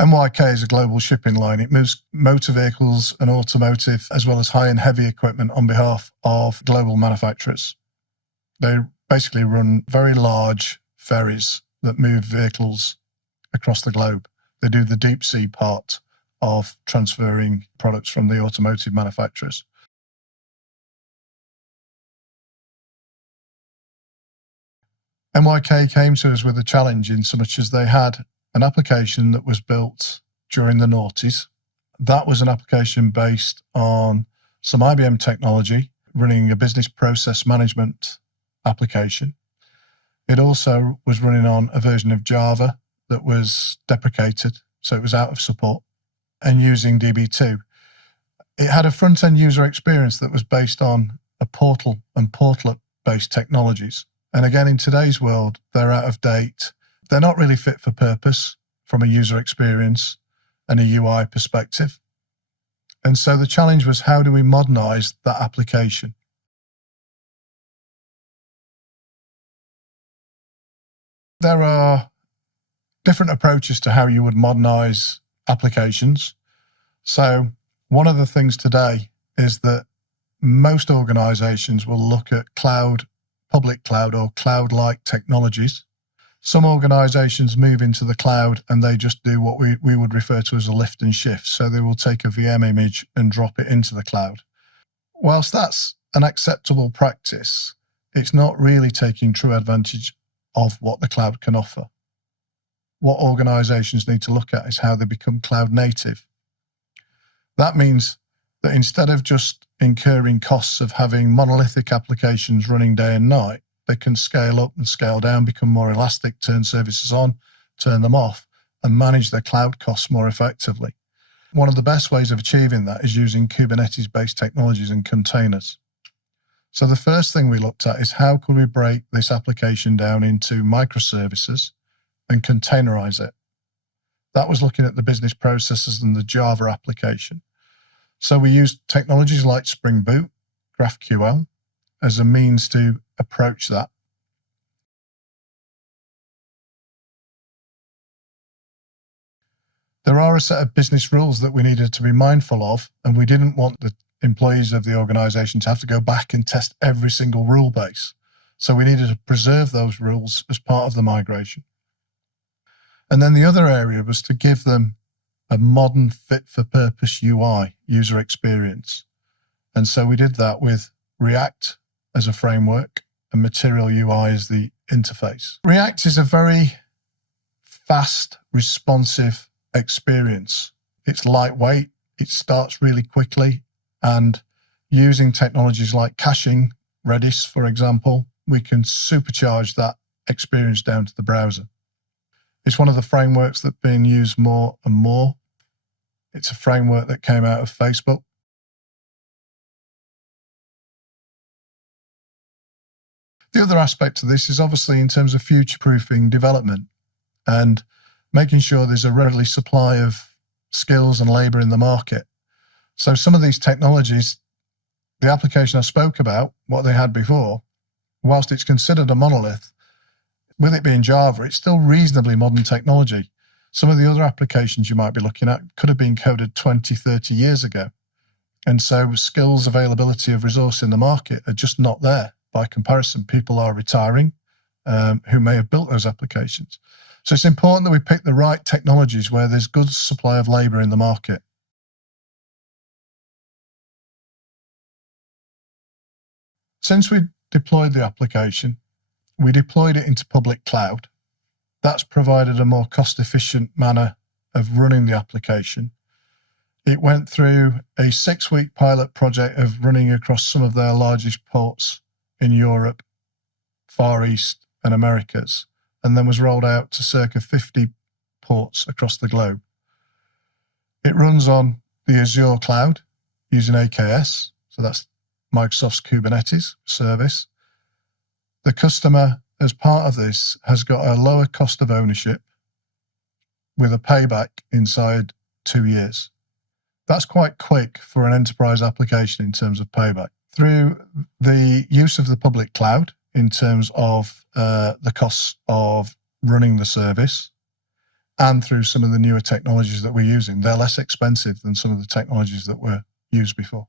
NYK is a global shipping line. It moves motor vehicles and automotive, as well as high and heavy equipment on behalf of global manufacturers. They basically run very large ferries that move vehicles across the globe. They do the deep sea part of transferring products from the automotive manufacturers. NYK came to us with a challenge in so much as they had an application that was built during the noughties. That was an application based on some IBM technology, running a business process management application. It also was running on a version of Java that was deprecated, so it was out of support, and using DB2. It had a front-end user experience that was based on a portal and portlet-based technologies. And again, in today's world, they're out of date. They're not really fit for purpose from a user experience and a UI perspective. And so the challenge was, how do we modernize that application? There are different approaches to how you would modernize applications. So one of the things today is that most organizations will look at cloud, public cloud or cloud-like technologies. Some organizations move into the cloud and they just do what we would refer to as a lift and shift. So they will take a VM image and drop it into the cloud. Whilst that's an acceptable practice, it's not really taking true advantage of what the cloud can offer. What organizations need to look at is how they become cloud native. That means that instead of just incurring costs of having monolithic applications running day and night, they can scale up and scale down, become more elastic, turn services on, turn them off, and manage their cloud costs more effectively. One of the best ways of achieving that is using Kubernetes-based technologies and containers. So the first thing we looked at is, how could we break this application down into microservices and containerize it? That was looking at the business processes and the Java application. So we used technologies like Spring Boot, GraphQL, as a means to approach that. There are a set of business rules that we needed to be mindful of, and we didn't want the employees of the organization to have to go back and test every single rule base. So we needed to preserve those rules as part of the migration. And then the other area was to give them a modern fit-for-purpose UI, user experience. And so we did that with React as a framework and Material UI as the interface. React is a very fast, responsive experience. It's lightweight, it starts really quickly, and using technologies like caching, Redis, for example, we can supercharge that experience down to the browser. It's one of the frameworks that's being used more and more. It's a framework that came out of Facebook. The other aspect to this is obviously in terms of future-proofing development and making sure there's a readily supply of skills and labor in the market. So some of these technologies, the application I spoke about, what they had before, whilst it's considered a monolith, with it being Java, it's still reasonably modern technology. Some of the other applications you might be looking at could have been coded 20, 30 years ago. And so skills availability of resource in the market are just not there. By comparison, people are retiring who may have built those applications. So it's important that we pick the right technologies where there's good supply of labor in the market. Since we deployed the application, we deployed it into public cloud. That's provided a more cost-efficient manner of running the application. It went through a 6-week pilot project of running across some of their largest ports in Europe, Far East, and Americas, and then was rolled out to circa 50 ports across the globe. It runs on the Azure cloud using AKS, so that's Microsoft's Kubernetes service. The customer, as part of this, has got a lower cost of ownership with a payback inside 2 years. That's quite quick for an enterprise application in terms of payback. Through the use of the public cloud in terms of the costs of running the service, and through some of the newer technologies that we're using. They're less expensive than some of the technologies that were used before.